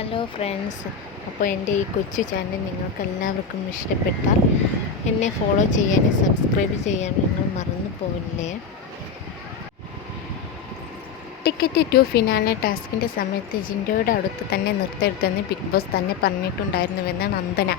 Hello friends, അപ്പോൾ എൻ്റെ ഈ കൊച്ചു ചാനൽ നിങ്ങൾക്കെല്ലാവർക്കും ഇഷ്ടപ്പെട്ടാൽ എന്നെ ഫോളോ ചെയ്യാനും സബ്സ്ക്രൈബ് ചെയ്യാനും നിങ്ങൾ മറന്നു പോവില്ലേ. ടിക്കറ്റ് 2 ഫിനാലെ ടാസ്കിൻ്റെ സമയത്ത് ജിൻഡോയുടെ അടുത്ത് തന്നെ നിർത്തരുതെന്ന് ബിഗ് ബോസ് തന്നെ പറഞ്ഞിട്ടുണ്ടായിരുന്നുവെന്ന് നന്ദന.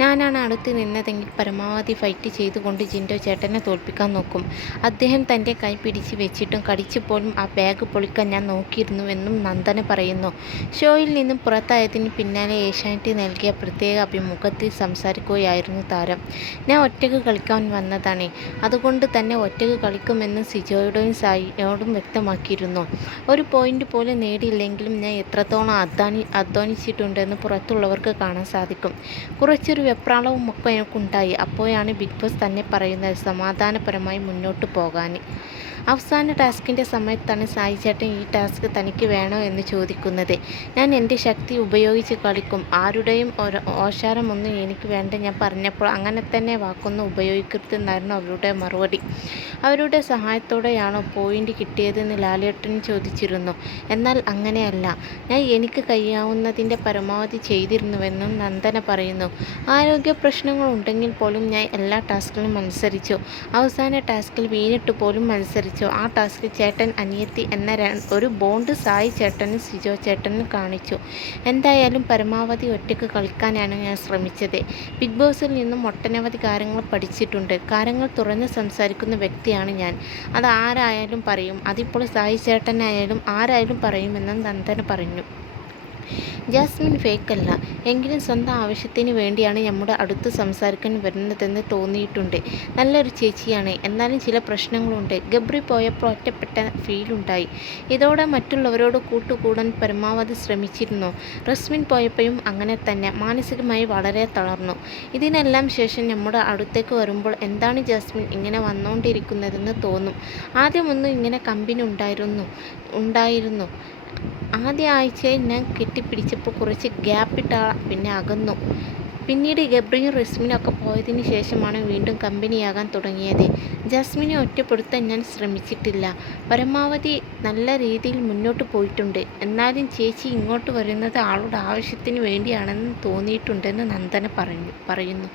ഞാനാണ് അടുത്ത് നിന്നതെങ്കിൽ പരമാവധി ഫൈറ്റ് ചെയ്തുകൊണ്ട് ജിൻഡോ ചേട്ടനെ തോൽപ്പിക്കാൻ നോക്കും. അദ്ദേഹം തൻ്റെ കൈ പിടിച്ച് വെച്ചിട്ടും കടിച്ചു പോലും ആ ബാഗ് പൊളിക്കാൻ ഞാൻ നോക്കിയിരുന്നുവെന്നും നന്ദന പറയുന്നു. ഷോയിൽ നിന്നും പുറത്തായതിന് പിന്നാലെ ഏഷ്യാനെറ്റ് നൽകിയ പ്രത്യേക അഭിമുഖത്തിൽ സംസാരിക്കുകയായിരുന്നു താരം. ഞാൻ ഒറ്റയ്ക്ക് കളിക്കാൻ വന്നതാണ്, അതുകൊണ്ട് തന്നെ ഒറ്റയ്ക്ക് കളിക്കുമെന്ന് സിജോയോടും സായിയോടും വ്യക്തമാക്കിയിരുന്നു. ഒരു പോയിന്റ് പോലും നേടിയില്ലെങ്കിലും ഞാൻ എത്രത്തോളം അധ്വാനിച്ചിട്ടുണ്ടെന്ന് പുറത്തുള്ളവർക്ക് കാണാൻ സാധിക്കും. കുറച്ചൊരു വെപ്രാളവുമൊക്കെ എനിക്കുണ്ടായി. അപ്പോഴാണ് ബിഗ് ബോസ് തന്നെ പറയുന്നത് സമാധാനപരമായി മുന്നോട്ട് പോകാൻ. അവസാന ടാസ്കിൻ്റെ സമയത്താണ് സായി ചേട്ടൻ ഈ ടാസ്ക് തനിക്ക് വേണോ എന്ന് ചോദിക്കുന്നത്. ഞാൻ എൻ്റെ ശക്തി ഉപയോഗിച്ച് കളിക്കും, ആരുടെയും ഓശാരമൊന്നും എനിക്ക് വേണ്ട ഞാൻ പറഞ്ഞപ്പോൾ അങ്ങനെ തന്നെ വാക്കൊന്നും ഉപയോഗിക്കരുതെന്നായിരുന്നു അവരുടെ മറുപടി. അവരുടെ സഹായത്തോടെയാണോ പോയിന്റ് കിട്ടിയതെന്ന് ലാലേട്ടൻ ചോദിച്ചിരുന്നു. എന്നാൽ അങ്ങനെയല്ല, ഞാൻ എനിക്ക് കഴിയാവുന്നതിൻ്റെ പരമാവധി ചെയ്തിരുന്നുവെന്നും നന്ദന പറയുന്നു. ആരോഗ്യ പ്രശ്നങ്ങൾ ഉണ്ടെങ്കിൽ പോലും ഞാൻ എല്ലാ ടാസ്കിലും മത്സരിച്ചു. അവസാന ടാസ്കിൽ വീണിട്ട് പോലും മത്സരിച്ചു. ആ ടാസ്കിൽ ചേട്ടൻ അനിയത്തി എന്ന ഒരു ബോണ്ട് സായി ചേട്ടനും സിജോ ചേട്ടനും കാണിച്ചു. എന്തായാലും പരമാവധി ഒറ്റയ്ക്ക് കളിക്കാനാണ് ഞാൻ ശ്രമിച്ചത്. ബിഗ് ബോസിൽ നിന്നും ഒട്ടനവധി കാര്യങ്ങൾ പഠിച്ചിട്ടുണ്ട്. കാര്യങ്ങൾ തുറന്ന് സംസാരിക്കുന്ന വ്യക്തിയാണ് ഞാൻ. അത് ആരായാലും പറയും, അതിപ്പോൾ സായി ചേട്ടനായാലും ആരായാലും പറയുമെന്നും നന്ദന പറഞ്ഞു. ജാസ്മിൻ ഫേക്കല്ല, എങ്കിലും സ്വന്തം ആവശ്യത്തിന് വേണ്ടിയാണ് നമ്മുടെ അടുത്ത് സംസാരിക്കാൻ വരുന്നതെന്ന് തോന്നിയിട്ടുണ്ട്. നല്ലൊരു ചേച്ചിയാണ്, എന്നാലും ചില പ്രശ്നങ്ങളുണ്ട്. ഗബ്രി പോയപ്പോൾ ഒറ്റപ്പെട്ട ഫീലുണ്ടായി. ഇതോടെ മറ്റുള്ളവരോട് കൂട്ടുകൂടാൻ പരമാവധി ശ്രമിച്ചിരുന്നു. റസ്മിൻ പോയപ്പോഴും അങ്ങനെ തന്നെ, മാനസികമായി വളരെ തളർന്നു. ഇതിനെല്ലാം ശേഷം നമ്മുടെ അടുത്തേക്ക് വരുമ്പോൾ എന്താണ് ജാസ്മിൻ ഇങ്ങനെ വന്നുകൊണ്ടിരിക്കുന്നതെന്ന് തോന്നും. ആദ്യമൊന്നും ഇങ്ങനെ കമ്പനി ഉണ്ടായിരുന്നു. ആദ്യ ആഴ്ചയിൽ ഞാൻ കെട്ടിപ്പിടിച്ചപ്പോൾ കുറച്ച് ഗ്യാപ്പിട്ട പിന്നെ അകന്നു. പിന്നീട് ഗബ്രിയും റസ്മിനും ഒക്കെ പോയതിന് ശേഷമാണ് വീണ്ടും കമ്പനിയാകാൻ തുടങ്ങിയത്. ജാസ്മിനെ ഒറ്റപ്പെടുത്താൻ ഞാൻ ശ്രമിച്ചിട്ടില്ല. പരമാവധി നല്ല രീതിയിൽ മുന്നോട്ട് പോയിട്ടുണ്ട്. എന്നാലും ചേച്ചി ഇങ്ങോട്ട് വരുന്നത് ആളുടെ ആവശ്യത്തിന് വേണ്ടിയാണെന്ന് തോന്നിയിട്ടുണ്ടെന്ന് നന്ദന പറയുന്നു.